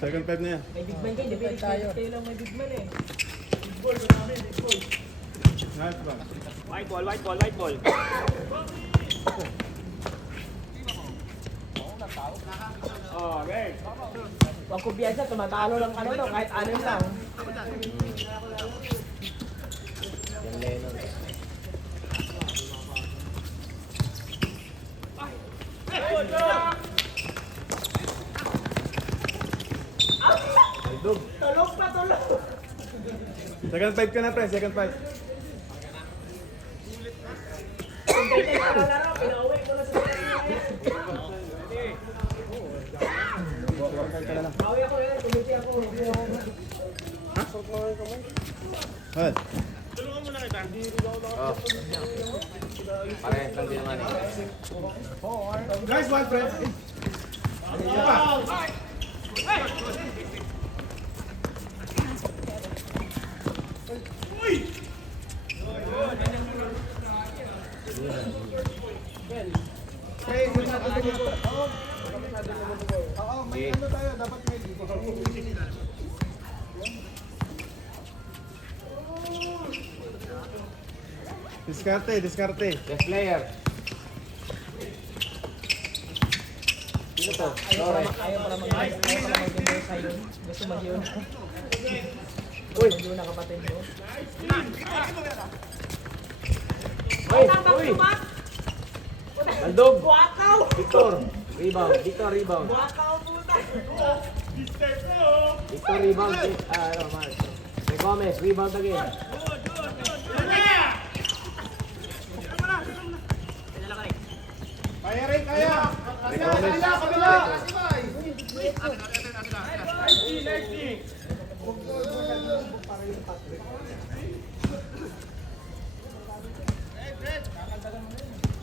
Second five na yan. May big man kayo, di ba? Kayo lang may big man eh. Nice one. White ball, white ball, white ball. Oh, okay. Huwag kumpiyansa, tumatalo lang ano to, kahit anim lang. Yung Lennon. Aldog. Tulog pa, tulog! Second five ka na, pre. Second five. Kung ganyan ka kalaro, pinauwi ko na sa bawi ako yan, tumiti ako. Well. Oh. Parehas lang din naman eh. Nice one, friend. Diskarte, diskarte. Best player. Sino to? Lore. Ayaw pala mag-game sa'yo. Gusto mag-yun. Uy! Mag-yun na kapatid mo. Uy! Uy! Aldog! Buakaw! Victor! Rebound! Victor rebound! Buakaw puta! Victor rebound! Ano, Mark? May Gomez, rebound again. Kaya rin, kaya. May Gomez.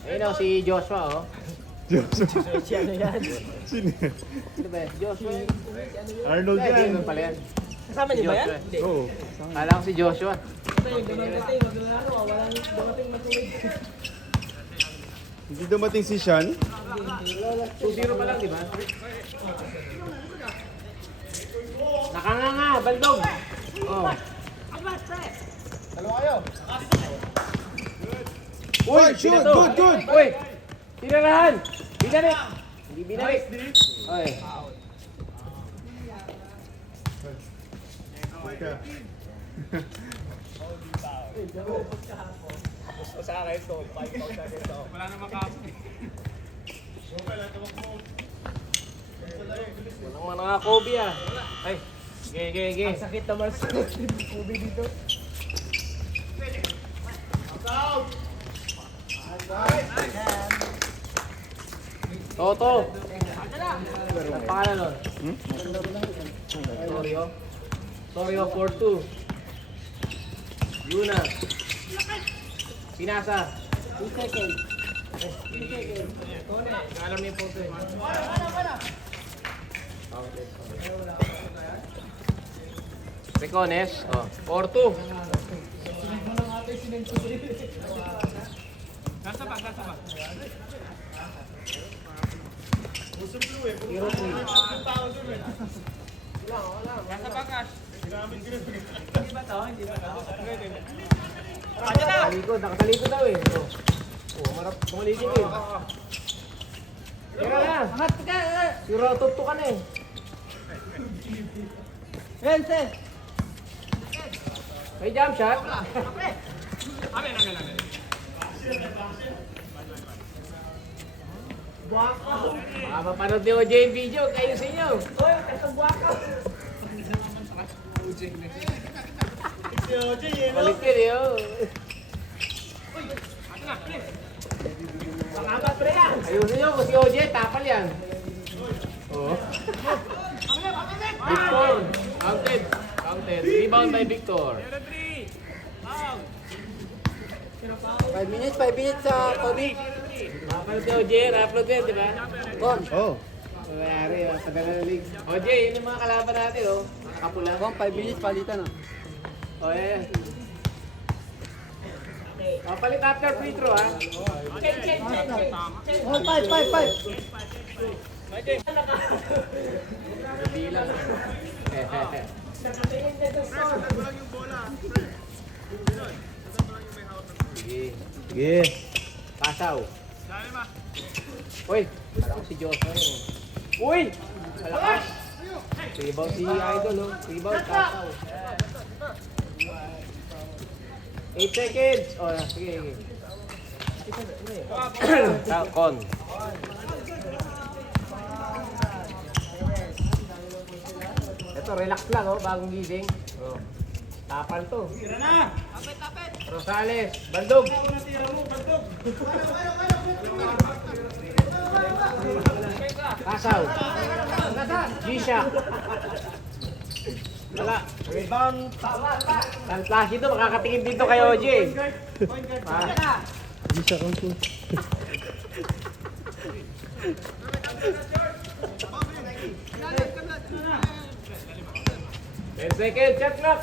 Ayun o, si Joshua oh. Joshua. Ano yan? Sino yan? Sino ba? Joshua. Arnold Hindi yan. naman pala yan. Kasama niyo ba yan? Joshua. Hindi. Oo. Kala ko si Joshua. Ito yung dumating, maglaro, walang dumating matuloy. Hindi dumating si Sean. 2-0 pa lang, di ba? Nakanganga, Baldog! Oh. Uy, shoot! binato. Good, good! Uy! Tinarahan! Binarik! Hindi binarik. Uy. Gusto sa akin ito. 5 out sa ito. Wala namang kaso. Walang mga Kobe ah. Ay. Ge. Ang sakit naman sa Ubi dito. Toto! Ang pangalan nun? Sorry. Sorry 4-2. Yuna. Pinasa. 2 seconds. Alam niyo po ito eh. Secones. Oh. 4-2. Nasa ba? Hero 3. Nasa bakas. Nakatalikod daw eh. Oh, marap tumalikod eh. Tira na. Angat ka! Siro, tutok ka na eh. Rense! May jump shot. Amen. Buakaw! Mapapanood ni OJ yung video. Kayo sa inyo. Uy, ito buakaw! Balik yun eh. Oh. Pangamat pre yan! Ayusin nyo kung si OJ, tapal yan. Oh. Victor. Counted. Rebound by Victor. 5 minutes sa Kobe. Mapapanood ni OJ, na-upload ko yan, di ba? Oh. Mayari, padala na league. OJ, yun yung mga kalaban natin, oh. Kapula. 5 minutes palitan ah. Oh, yeah. Papalit after free throw, ha? Change. Oh, 5. Bilang. Yeah. Kasaw. Uy, alam ko si Joshua yun. Uy! Malakas! Rebound si Idol, oh. Rebound, Kasaw. 8 seconds! Oh, sige, sige. Con. Ito, relax lang, oh. Bagong gising. Oh. Tapal to. Tira na! Tapet! Rosales, Bandog! Kasaw. Gisha. Wala. Rebound. San Placido, makakatingin dito kay OJ. Bisa kang po. Second, shot clock.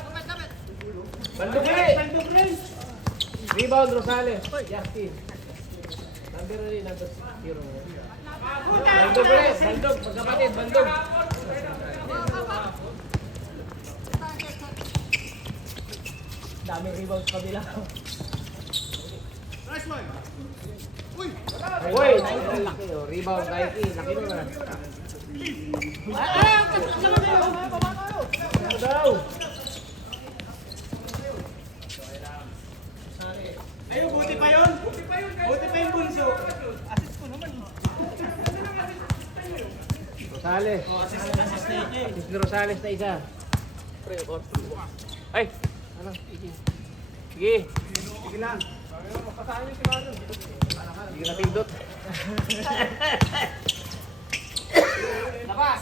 Bandog ulit. Rebound, Rosales. Justin. Number ulit, number 0. Bandog ulit, Bandog. Magkapatid, Bandog. Daming rebound sa kabila. Uy, laki oh. Rebound, Nike. Laki naman. Ano daw? Ayun, buti pa yun. Buti pa yung bunso. Assist ko naman. Rosales. Assist ni Rosales na isa. Ay! Ano? Sige. Sige. Sige lang. Sige na pindot. Labas!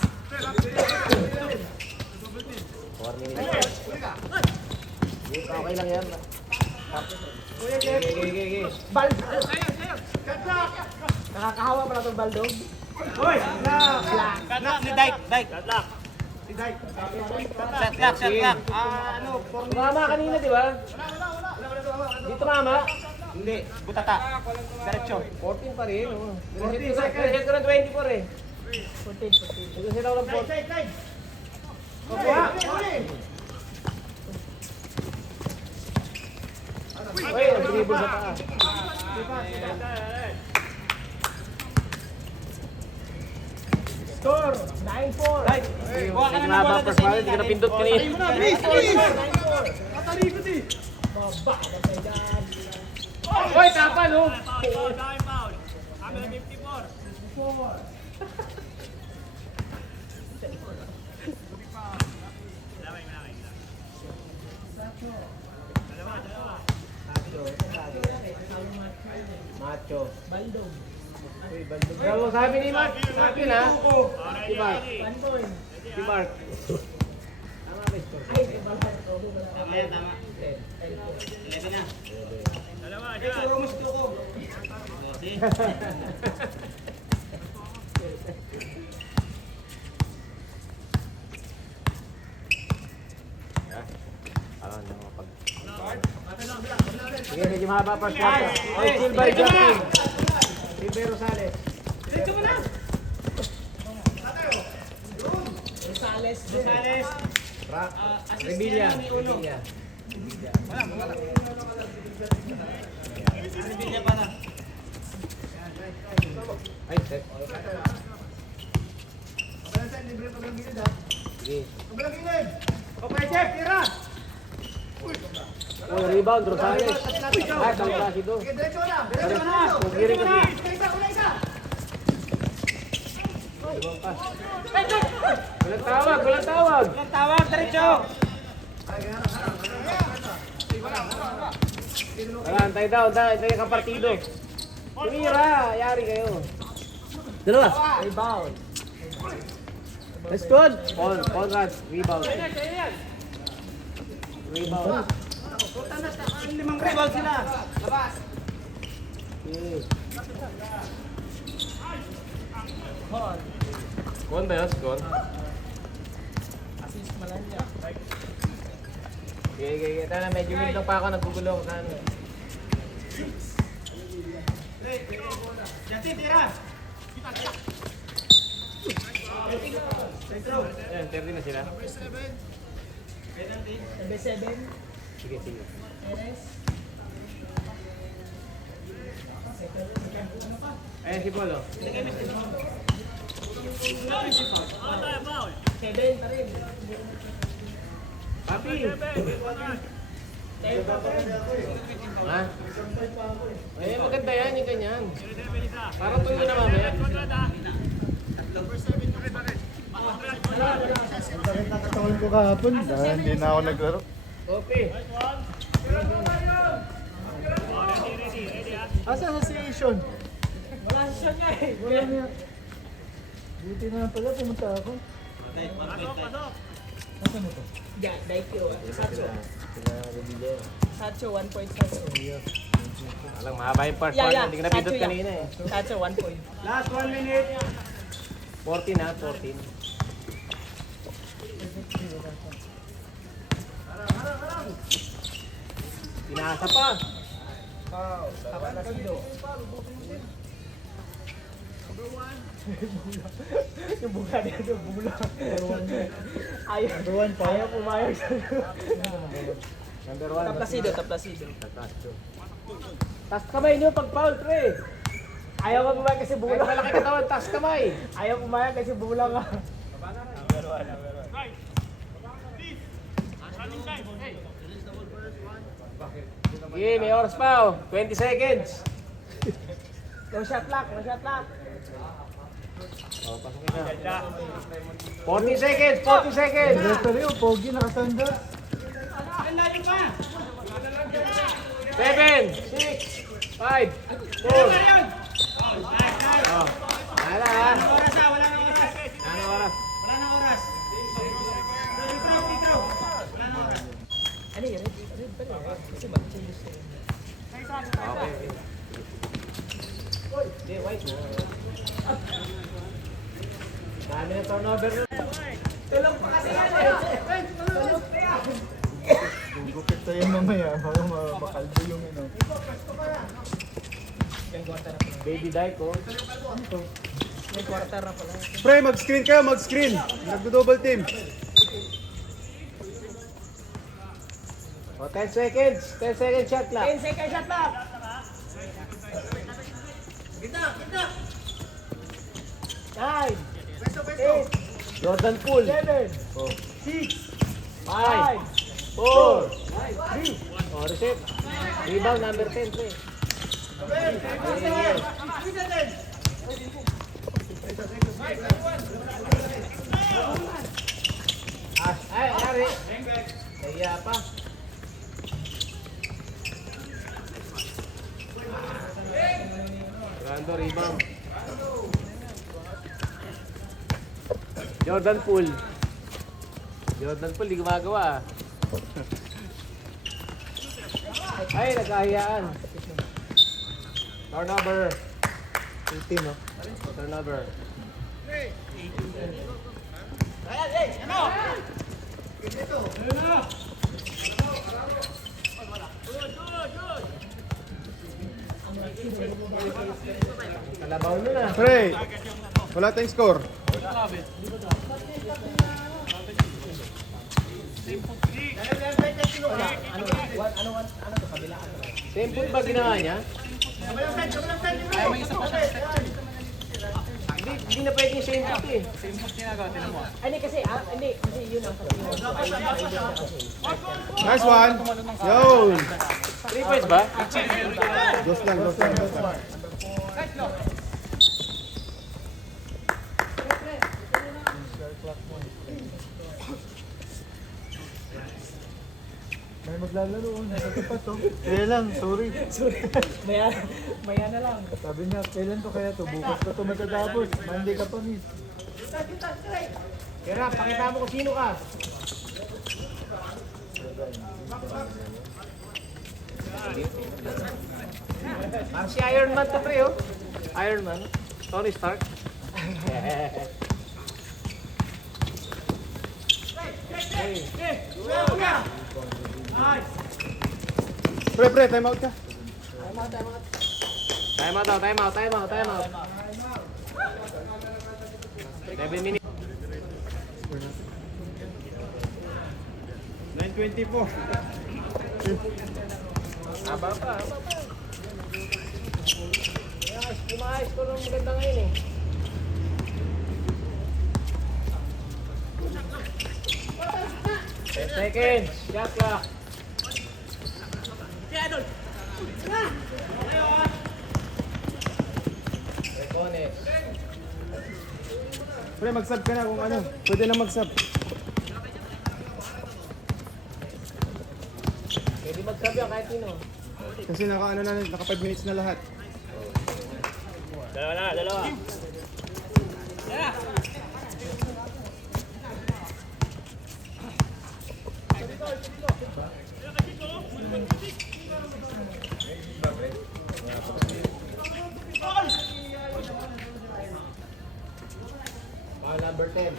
4 minutes. Okay lang yan. Sige. Baldo! Nakakahawa pala itong baldog. Hoy! Katlak ni Dyke. Katlak. Si Dyke. Shot clock. Ano? Tumama kanina, di ba? Di tumama? Hindi. Butata. Diretso. 14 pa rin. 14 seconds. Reset ko ng 24 eh. 14. Reset ako ng 14. Kuha. Uy, nag-dribble sa taas. Score! 9-4. Kuha ka na ng bola First ball, hindi ka napindot kanina. Katarikot eh. Uy, tapal oh! Foul. Kami na 54. Macho. Baldog. Pero sabi ni Mark, akin ha? Si Mark. 1 point. Si Mark. Tama ba ito? Ay, baldo. Tama yan, tama. 11 na. Dalawa, dyan. Puro gusto ko. Sige, medyo mahaba pa siya. Oy, chill by Justin. Silvio Rosales. Dito mo na. Rosales. Revilla. Revilla pa na. Ay, set. Sige. Okay, Jeff, tira. Oh, rebound, Rosales. Ah, San Placido. Diretso na. Kugiring kasi. Walang tawag, walang tawag. Walang tawag, diretso. Wala, antay daw, antay ka partido. Tumira, yari kayo. Dalawa. Rebound. That's good. Conrad, rebound. Rebound. Limang rebound sila. Labas. Okay. Hon. Kon ba yun? Kon? Assist Malanya. Okay. Tala, medyo mindong pa ako, nagugulong. Jati, tira. Ayan, 30 na sila. Number 7. Sige. Perez. Ayan si Polo. 7 pa rin. Papi! Ha? Eh, maganda yan, yung ganyan. Parang tuyo na mamaya. Sakit na katawan ko kahapon. Dahil hindi na ako naglaro. Okay. Asa si Sean? Wala siya nga eh. Wala niya. Buti na pala pumunta ako. Asa mo to? Yeah, Daikyo. Satcho. Satcho 1 point Satcho. Alang mahaba yung part. Yeah, yeah. Hindi ka napindot Satcho, yeah. kanina eh. Satcho 1 point. Last 1 minute. 14 ha, 14. Pinasa pa. Yung buka niya doon, bula. Ayaw. Ruan pa. Ayaw pumayag sa Number 1. Taplasido, taplasido. Tas kamay nyo pag foul, pre. Ayaw ka pumayag kasi Kahit bula. malaki katawan, tas kamay. Ayaw pumayag kasi bula nga. Okay, may oras pa oh. 20 seconds. No shot lock, no shot lock. Oh, pasukin na. 40 seconds, 40 seconds. Referee, oh, pogi nakasanda. 7, 6, 5, 4. Oh, wala ha. Oras ha, wala na oras. Ano oras? Wala na oras. Intro. Wala na oras. Ano yun? Red pa rin. Kasi mag-change siya. Okay. Hindi, white. Dami na turnover na. Tulong pa kasi yan eh. Gupit tayo mamaya. Baka makalbo yung ano. Baby Daiko. May quarter na pala. Pre, mag-screen kayo, mag-screen. Nagdo-double team. Oh, 10 seconds. 10 seconds shot lang. 10 second shot lock. Nine, 8, Jordan Poole. 7, Oh. 6, 5, 5, 4. 3. Oh, reset. Rebound number 10, pre. Ay, ari. Kaya pa. Rando rebound. Jordan Poole. Jordan Poole, di gumagawa. Ay, nagkahiyaan. Turnover. 18, no? Turnover. Kalabaw mo na. Pre, wala tayong score. Same food ba ginawa niya? Hindi na pwede yung same food eh. Hindi kasi, hindi kasi yun ang kasi yun. Nice one. Yo. 3 points ba? Dos lang, dos lang, dos lang. May maglalaro. Nasa tapat to. Kaya lang, sorry. Maya na lang. Sabi niya, kailan to kaya to? Bukas pa to magkatapos. Monday ka pa, miss. Kira, pakita mo kung sino ka. Parang si Iron Man to pre, oh. Iron Man. Tony Stark. Pre, time out ka. Time out. 7 minutes. 9:24. Haba pa. Tumayos ko nung maganda ngayon eh. Ten seconds. Shot clock. Recones. Pre, mag-sub ka na kung ano. Pwede na mag-sub. Pwede mag-sub yan kahit sino. Kasi naka 5 minutes na lahat. Dalawa. Foul number 10.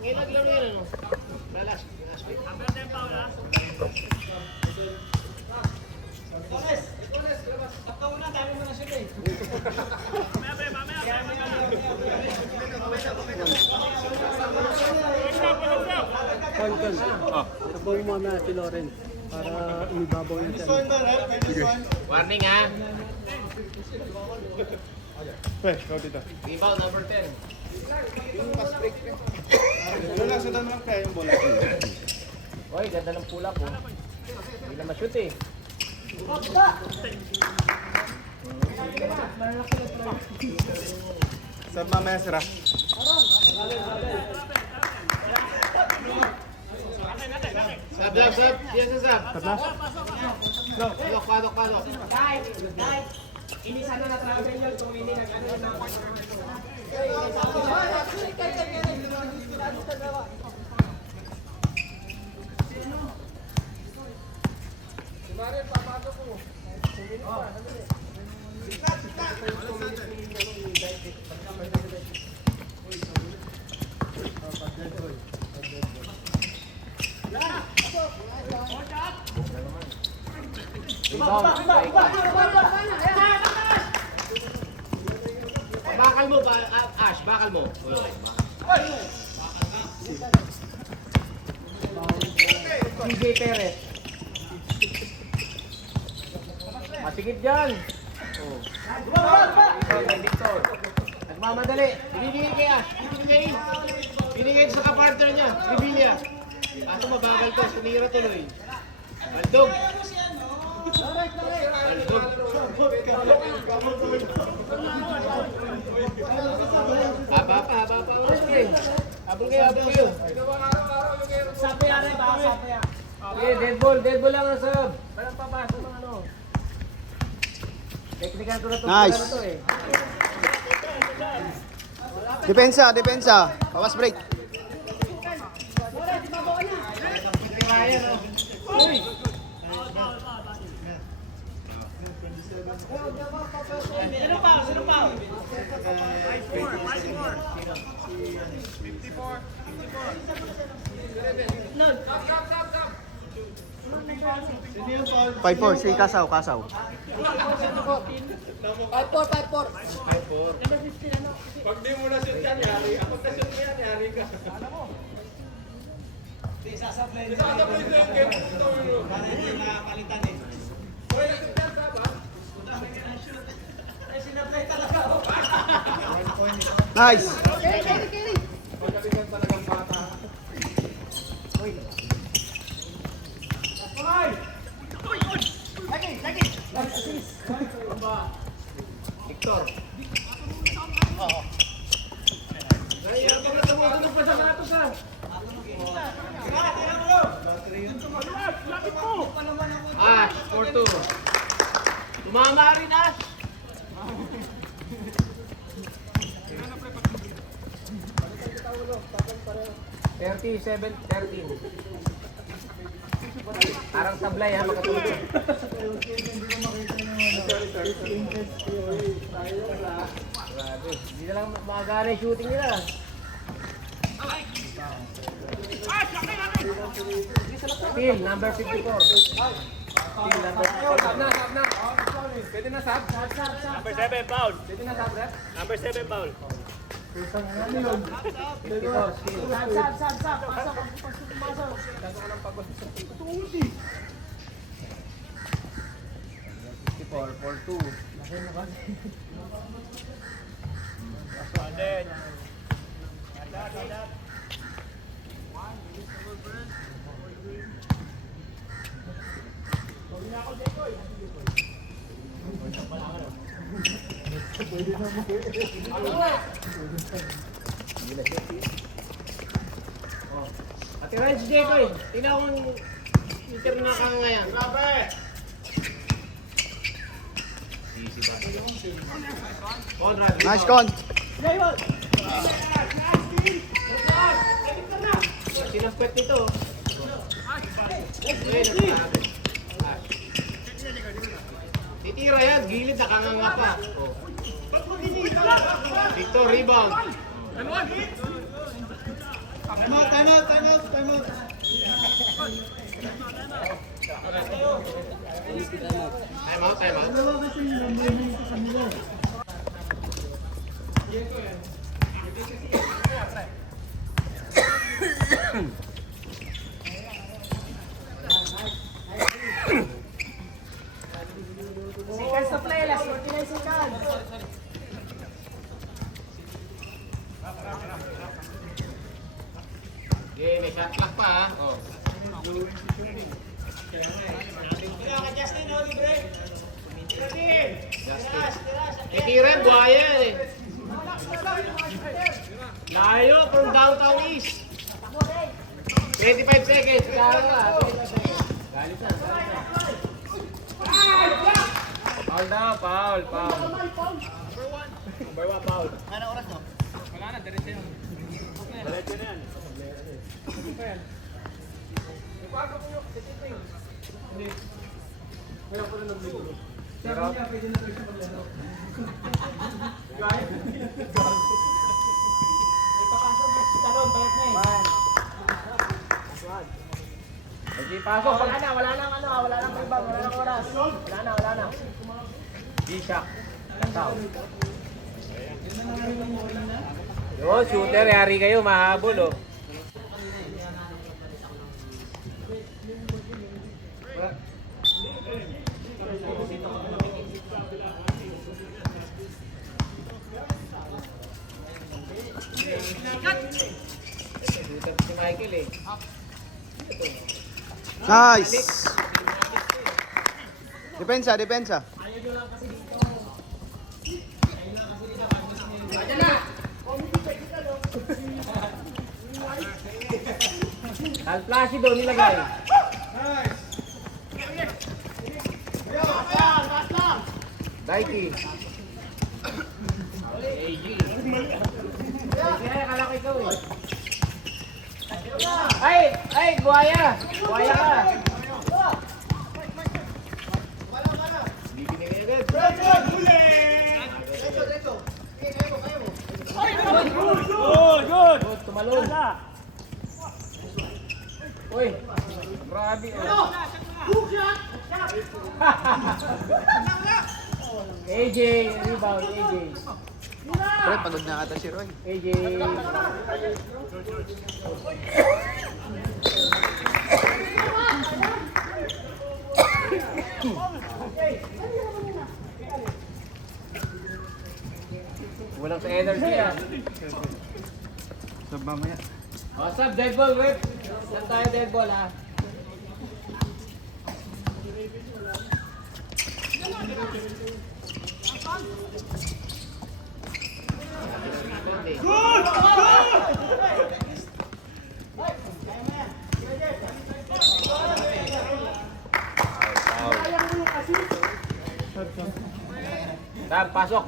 Ngayon naglaro yan ano? Last week. Sabaw mo na si Loren para umibabaw yung time. Warning ha. Pre, ikaw dito. Rebound number 10. Ano lang, sundan mo lang kaya yung bola. Oy, ganda ng pull up oh. Hindi na ma-shoot eh. Sub mamaya sira. Sab. Diyan sa sab. Padok. Hindi sana na-travel yun kung hindi nag-ano na. Rebound. Bakal mo ba? Ash, bakal mo. CJ Perez. Masigit dyan. Oh. Kay Victor. Nagmamadali. Binigay kay Ash. Binigay sa kapartner niya. Revilla. Kaso mabagal to. Sinira tuloy. Baldog. Haba pa. Habol kayo. Sabi na rin ba? Sabi na. Okay, dead ball lang ang sub. Walang papasok ng ano. Teknikan ko na to. Nice. To, eh. Depensa. Bawas break. Sino pa? No. 5-4, si Kasaw. 5-4. Pag di mo na shoot yan, yari. Ako na shoot mo yan, yari ka. Sasablay yung game. Para hindi nakapalitan eh. Hoy, nag-shoot yan, Saba. Ay, sinablay talaga ako. Nice. Pagkaligan talagang bata. Victor. Ngayon, pag natumutunod pa sa matos ha. Ash, 4-2. Tumama rin, Ash. $37-13. Parang sablay ha, makatulog. Hindi na lang makagana yung shooting nila. Steal, number 54. Steal, number 54. Pwede na sub? Number 7, foul. Pwede na sub, ref? Number 7, foul. 54, steal. Sab. Pasok. 54, 4-2. Ate Reg, Jekoy, tingnan ko yung meter na ka ngayon. Conrad, Nice con. sinaspet nito. Titira yan, gilid nakanganga pa. Oh. Dito, rebound. Time out. Time out. Seconds to play, last 49 seconds. Okay, may shot clock pa ha. Oh. Justin. Titira, buhaya yan eh. Layo from downtown east. 25 seconds. Kaya ka. Galitan. Foul daw, foul. Number 1, foul. Sige, pasok. Wala na rebound, wala nang oras. Wala na. G-Shock. Lantaw. Yo, shooter, yari kayo, mahabol oh. Shooter si Michael eh. Nice. Depensa. Al Placido nilagay. Daiki. AG. Kaya kalaki ikaw eh. Ay, buhaya ka. Hindi binigay agad. Good, tumalon. Uy, grabe. AJ, rebound, AJ. Pre, pagod na ata si Roy. AJ. Walang sa energy ah. So, mamaya. What's up, dead ball, Rip? Saan tayo dead ball ah? Dab, pasok.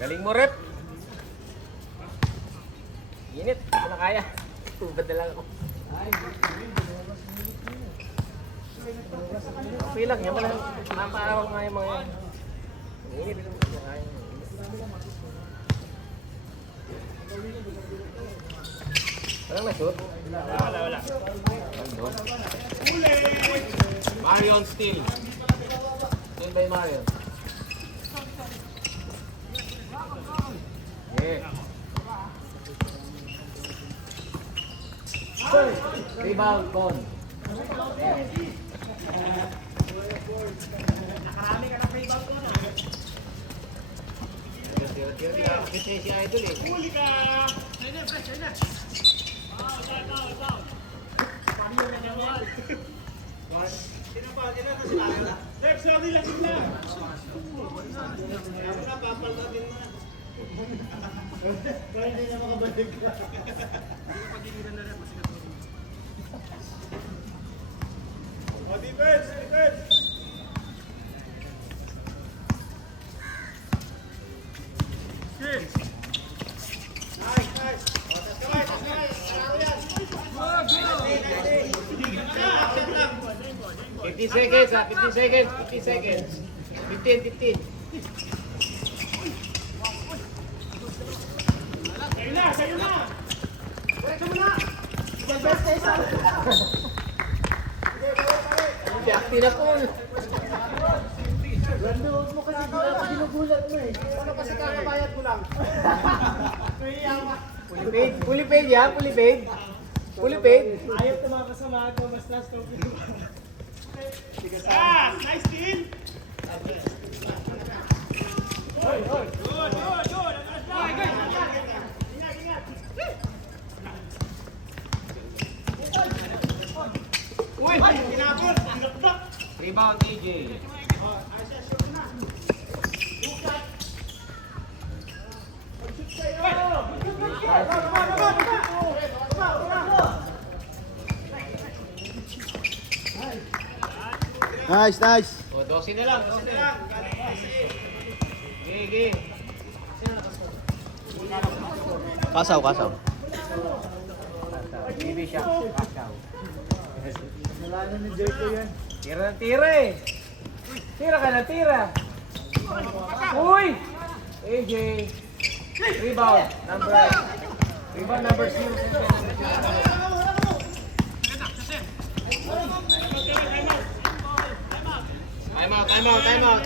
Galing mo, Rep. Init, hindi na kaya. Tubad na lang ako. Okay lang, yan pala. Napaaraw nga yung mga yan. Init, hindi na kaya. Walang na-shoot? Wala. Marion Steele. Steele by Marion. Yeah. Rebound, Con. Nakarami ka ng rebound ko, no? Tira-tira kasi si Idol eh. Huli ka! Ayun, fresh, ayun na. Foul. Pariyo na naman. Tinapal, ilan na sila? Next, sorry lang sila. Kaya mo na, papal na din na. Kaya hindi na makabalik. O, defense! Nice. O, tas kamay. Kalaro yan. 50 seconds ha, 50 seconds. 15. Sa'yo na! Jakti na po. Rando, huwag mo kasi ginugulat mo eh. Ano kasi kakabayad ko lang? Fully paid ya, fully paid. Fully paid. Ayaw tumakas sa mga ko, mas nas ko. Nice steal! Uy! Tinapon! Tinapon! Rebound, AJ. Nice. O, 12 na lang. Gigi. Kasaw. Bibi siya. Kasaw. Wala na ni Jericho yan. Tira ng tira eh. Tira ka na tira. Uy! AJ. Rebound number 2. Time out. Time out.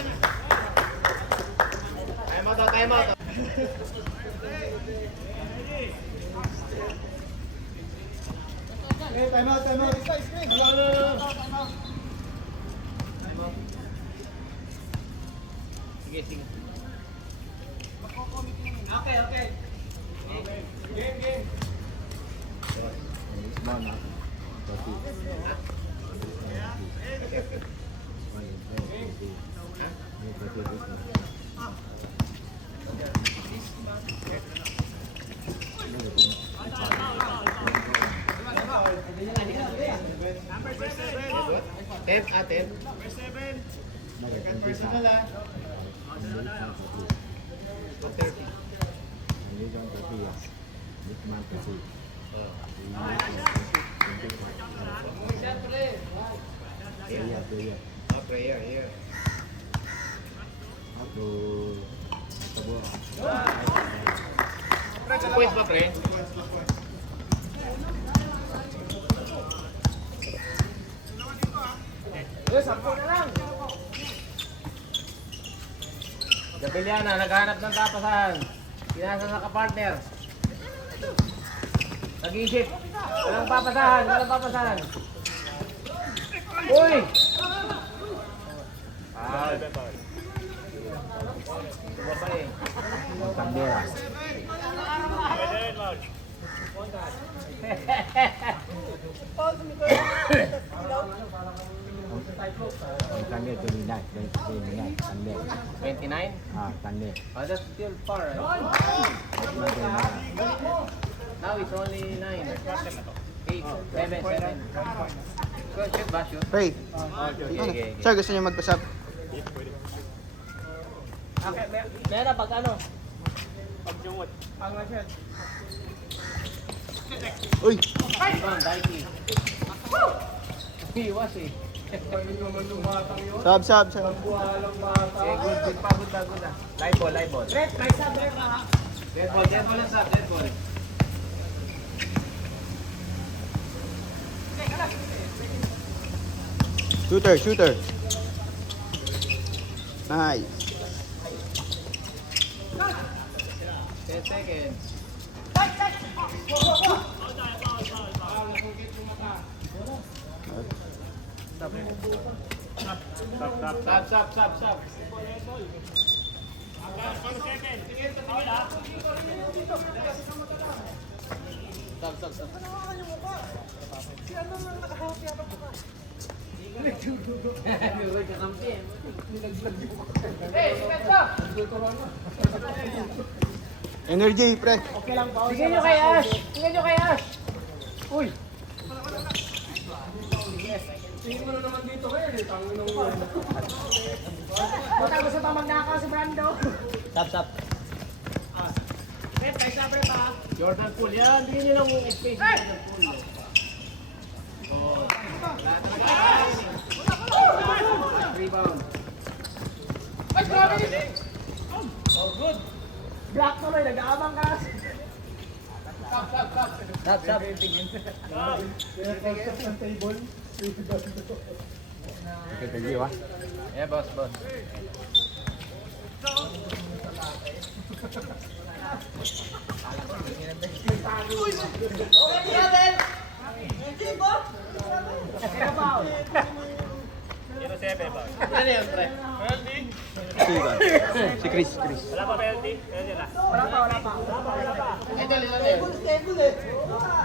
Sige. Okay. Game. Ten. Number 7. Second personal, ah. 30. Prayer, here. Points ba, pre? Sampo na lang. Gabiliana, naghanap ng tapasan. Pinasa sa kapartner. Nag-iisip. Walang papasahan. Uy! Tumapa eh. Candela. Candela 29. 29? Candela. Oh, that's still far. Right? Now it's only 9. 8, 7. Shoot ba? Shoot? Hey, Okay. sir, gusto niyo magpasap? Okay, meron pag ano? Pag jumot. Pag na-shot. Uy! Come on, Daiki. Iwas eh. Sab. Okay, good pa. Live ball. Red, may sub, red na. Dead ball ang sub, dead ball. Shooter. Nice. 10 seconds. Sab. Energy, pre. Tingnan nyo kay Ash! Uy! Punta gusto pa magnakaw si Brando. Sab. Jordan Poole, yan. Tingnan nyo lang yung space ni Jordan Poole. Rebound. Oh, good. Block tuloy, nag-aabang ka. Sab. Ng table. Thank you, ha? Yeah, boss. Ano yan, pre? Penalty? Si Chris. Wala pa penalty? Penalty na. Wala pa. Ito,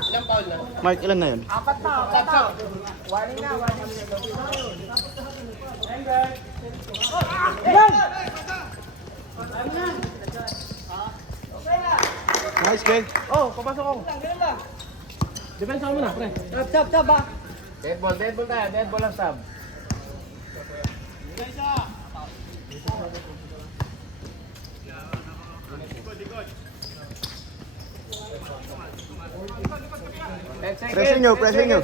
ilang foul na? Mark, ilan na yun? Apat na. Warning na. Nice, Ken. Oh, papasok ako. Defense ako muna, pre. Sab ba? Dead ball tayo. Dead ball ang sub. Pressing nyo.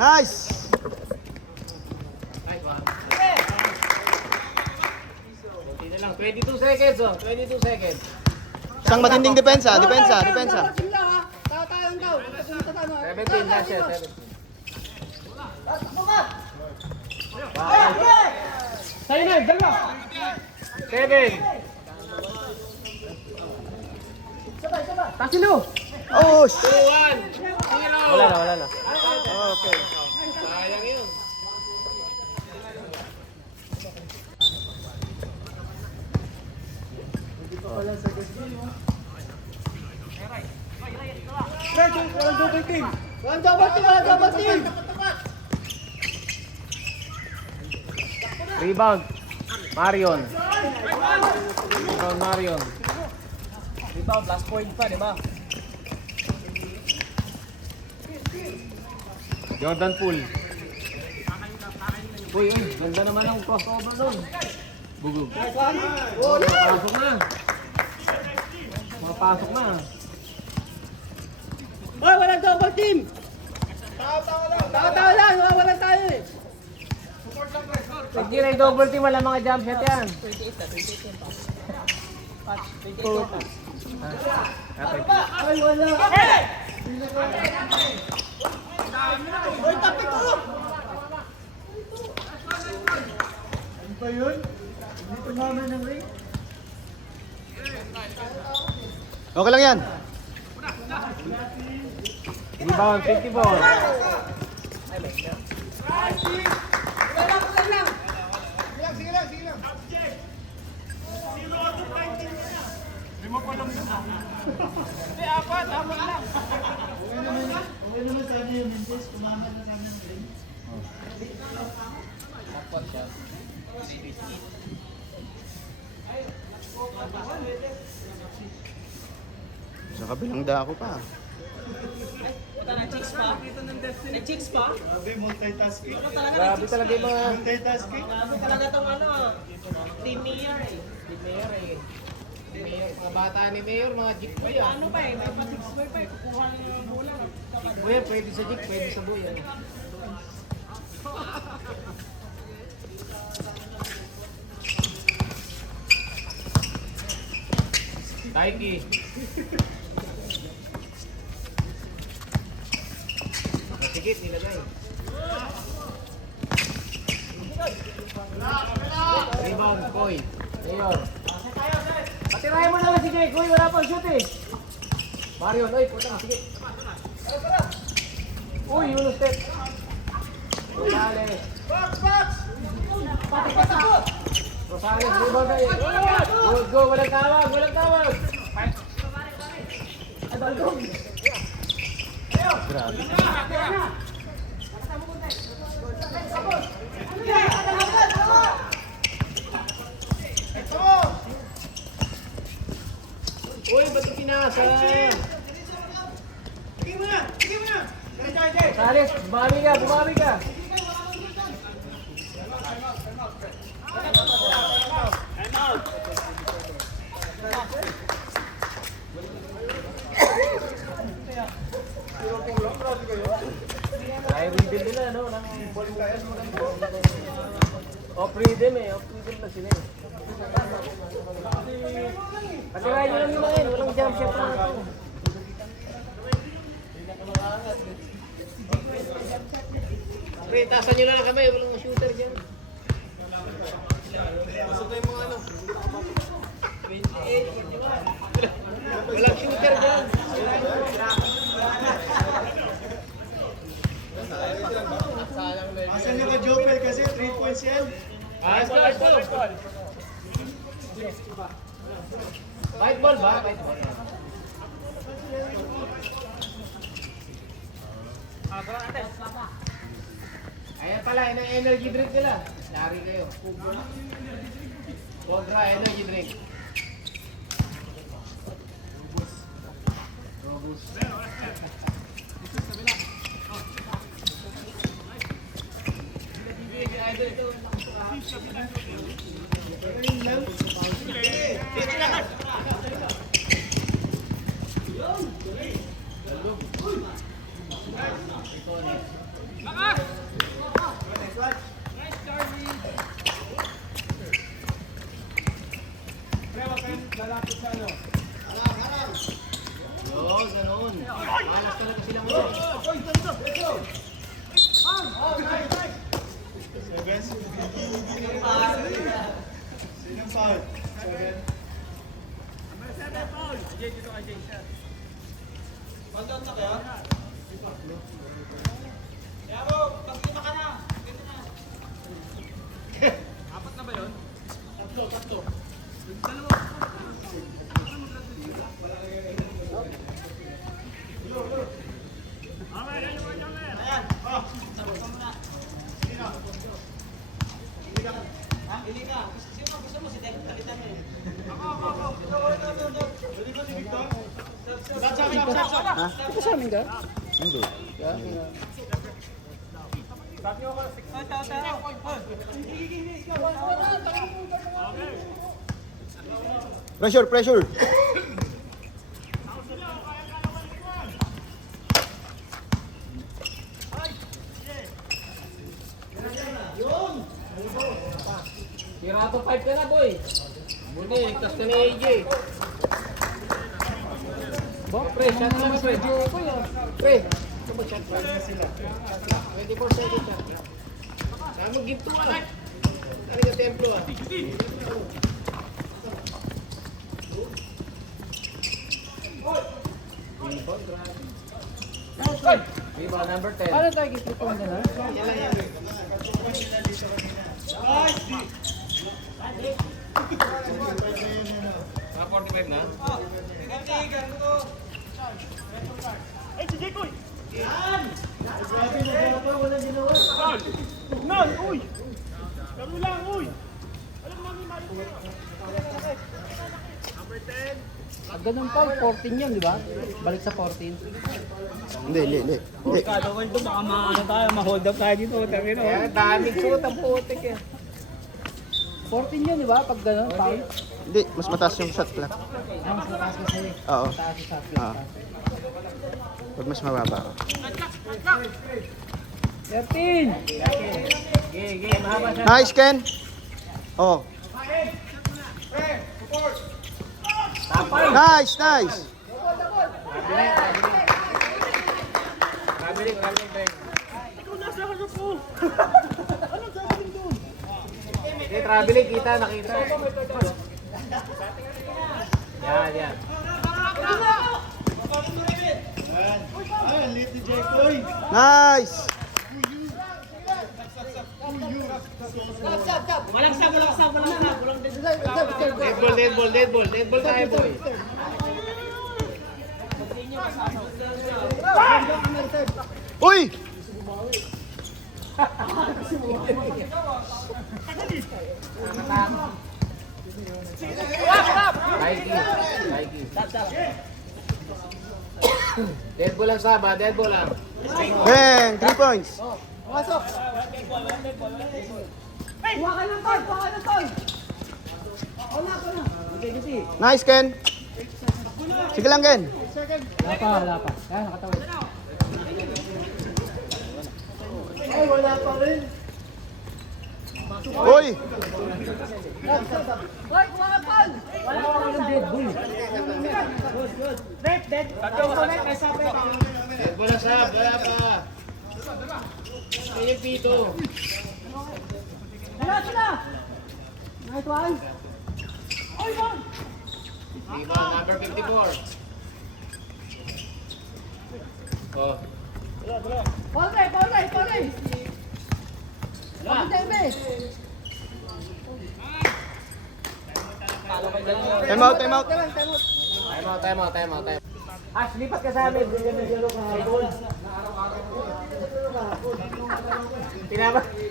Nice! Kunti na lang. 22 seconds, oh. 22 seconds. Isang matinding depensa. 17 na siya, 17. Sa'yo na, dalawa. 7. Tasilo. Oh, 2-1. Wala na. Okay. Sayang yun. Walang double team! Rebound. Marion. Rebound, last point pa, di ba? Jordan Poole. Uy, ganda naman ang crossover nun. Bugog. Mapasok na. Hoy, walang double team! Tao lang, wala tayo eh. Pag di na yung double team, wala mga jump shot yan. 28 Ay, wala. Hoy, tapik ko! Ano ba yun? Hindi tumama ng ring. Okay lang yan. Rebound, 54. Okay naman sana yung mintis. Tumama na sana ng ring. Sa kabilang dako pa. Nag-chicks pa? Grabe, multitasking. Grabe talaga yung mga... Multitasking. Grabe talaga tong Team Mayor eh. Mga bata ni Mayor, mga jeep pa yan. Ano pa eh, may pa-6 boy pa eh. Kukuha nila ng bola. Well, pwede sa jeep, pwede sa buyan. Taiki. Sikit, nilagay. Rebound, Koy. Mayor. Patirahin mo na lang si Jekoy, wala pang shoot eh. Marion, oy, puta, sige. Uy, Uno step. Rosales. Rosales, rebound na eh. Good, go, walang tawag, walang tawag. Grabe. Uy, ba't ito pinasa? Rosales, bumami ka. Ay, rebuild nila, no? Off-rhythm eh. Off-rhythm na sila eh. Patirahin nyo lang yung mga yun. Walang jump shot na ito. Pre, tasan nyo lang kamay. Walang shooter dyan. Walang shooter dyan. Asan yung ka-Jopel kasi 3 points yan. Let's go. White ball ba? White ball. Ayan pala, yun ang energy drink nila. Lari kayo. Cobra energy drink. Oo, ganoon. Malas talaga sila ngayon. Sinong foul? 7. Ito sa amin ka? Hindi. Pressure, pressure. Tirato 5 ka na, boy. Muli, ligtas ka ni AJ. Bo, pre, shot na pre. Pre, ito ba shot? 24 seconds shot. Saan mo give to ka lang? Saan yung templo ah? Rebound number 10. Ano tayo kikipuan na lang? Mga 45 na? Pag ganun pa, 14 yun, di ba? Balik sa 14. Hindi. Kado ko ito, baka ma-hold up tayo dito. Kaya daming shoot ang putik eh. 14 yun, di ba? Pag ganun, foul. Hindi, mas mataas yung shot clock. Ah, mas mataas ka sa'yo. Oo. Mataas yung shot Ah. clock. Pag mas mababa. 13! Gigi, mahaba siya. Nice, Ken. Oh. Nice. Traveling. Traveling, kita, nakita. Yan. Ayan, lead ni Jekoy. Nice! Walang sab. Dead ball tayo, boy. Uy! Mikey. Dead ball lang, Sab, ha? Dead ball lang. Bang! 3 points. Nice, Ken. Sige lang, Ken. Wala pa. Kaya nakatawid. Ay, wala pa rin. Uy! Dead. Dead ball lang, Sab. Wala pa. Kaya yung pito. Rebound, number 54. Oh. Time out. Time out. Ash, lipat ka sa amin.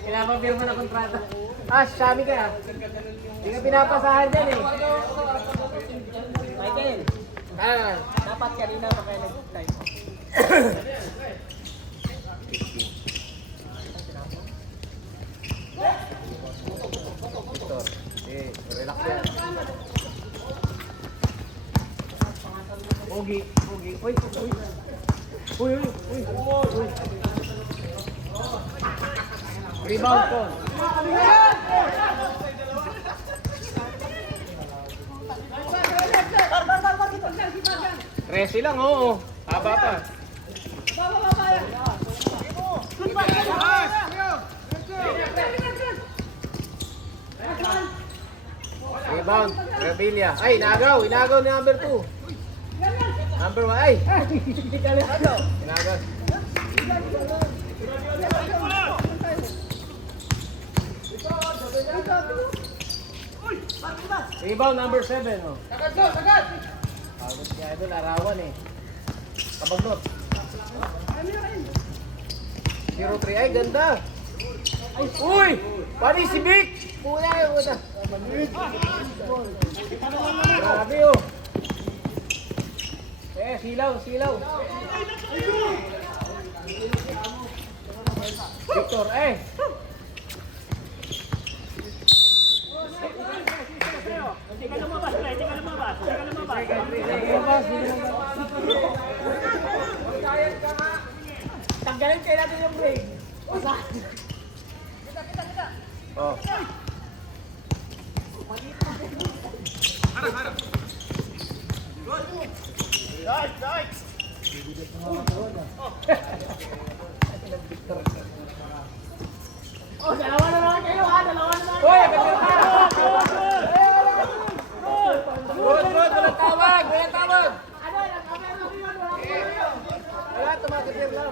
Pinapapirma na kontrata. Ash, sabi ka. Hindi ka pinapasahan dyan eh. Michael, dapat kanina pa kayo nag-type. Relax yan. Pogi. Uy. Rebound ko. Resi lang, oo. Haba pa. Rebound, Rebilla. Ay, inagaw ni number 2. Number 1, ay. Inagaw. Rebound, number 7. Oh. Sagad! Pagod si Idol, arawan eh. Kabagnot. 0-3, ay ganda. Ay, uy! Pari si Vic! Pula yung una. Grabe oh. Silaw. Victor, Hindi ka lumabas. Tanggalin kayo natin yung break. Oh. Dalawa na naman kayo ha. Uy, Good, walang tawag. Wala, tumakasir lang.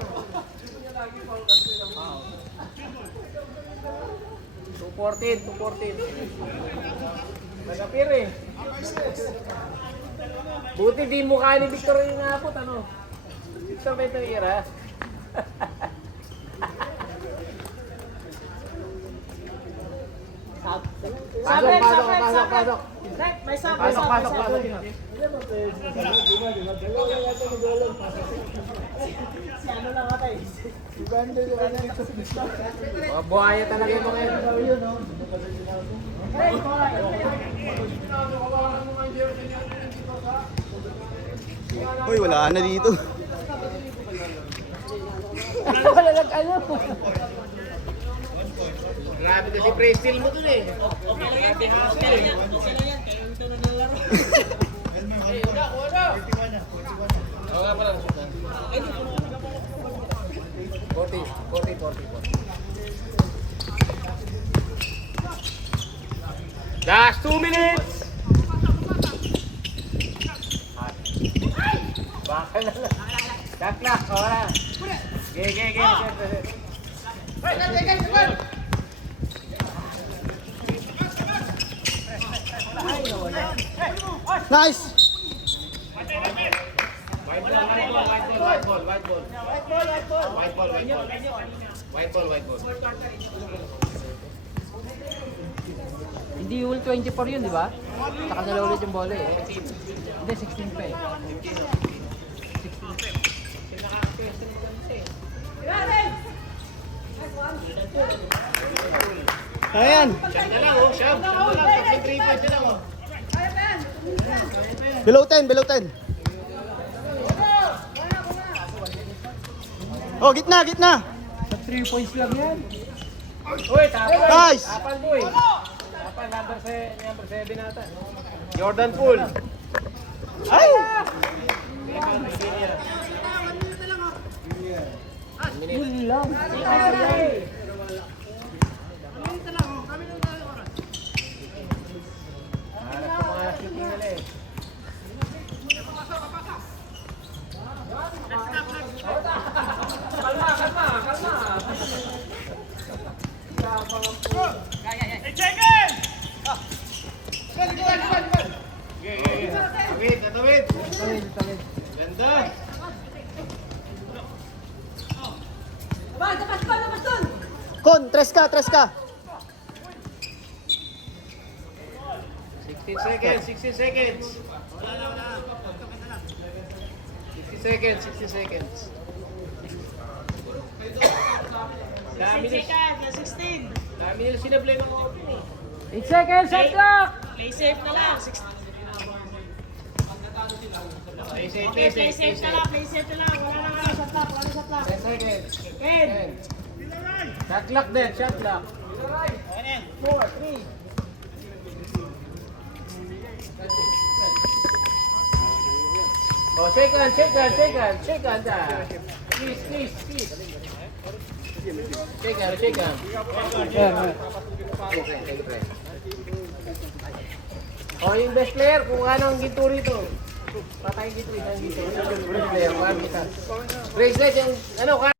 214. Nagapir eh. Buti di mukha ni Victor yung napot, ano? Victor ba ito ira? Pasok. May sab. Pasok. Si ano lang ata eh. Mga buhaya talaga yung mga yun. Uy, wala na dito. Wala nag-ano. Grabe kasi pre-steal mo dun eh. Oo nga pala. 40. Last 2 minutes! Shot clock, wala. Game. Nice! White ball. Hindi Yul 24 yun, di ba? Saka dalawa ulit yung bola eh. Hindi, 16 pa eh. Ayan! Shot na lang, oh. Shot na lang. Tapos 3 points na lang, oh. Below 10, below 10. Oh, gitna! Sa 3 points lang yan. Uy, tapal! Nice! Tapal boy! Tapal, number 7 nata. Jordan Poole. Ay! Yun lang. Harap ko mga shooting nila eh. Tawid. Ganda. Kon, tres ka! 16 seconds. 60 seconds. Dami nila sinablay ng open eh. 8 seconds, shot clock! Play safe na lang. Okay, play safe na lang. Wala na shot clock. 10 seconds. 10. Shot clock din, shot clock. 4, 3. Oh, shake hand. Please. Shake hand. Oh, yung best player, kung anong ginto rito. Patay ginto, isang ginto. Best player, 1 isa. Bracelet, yung ano ka?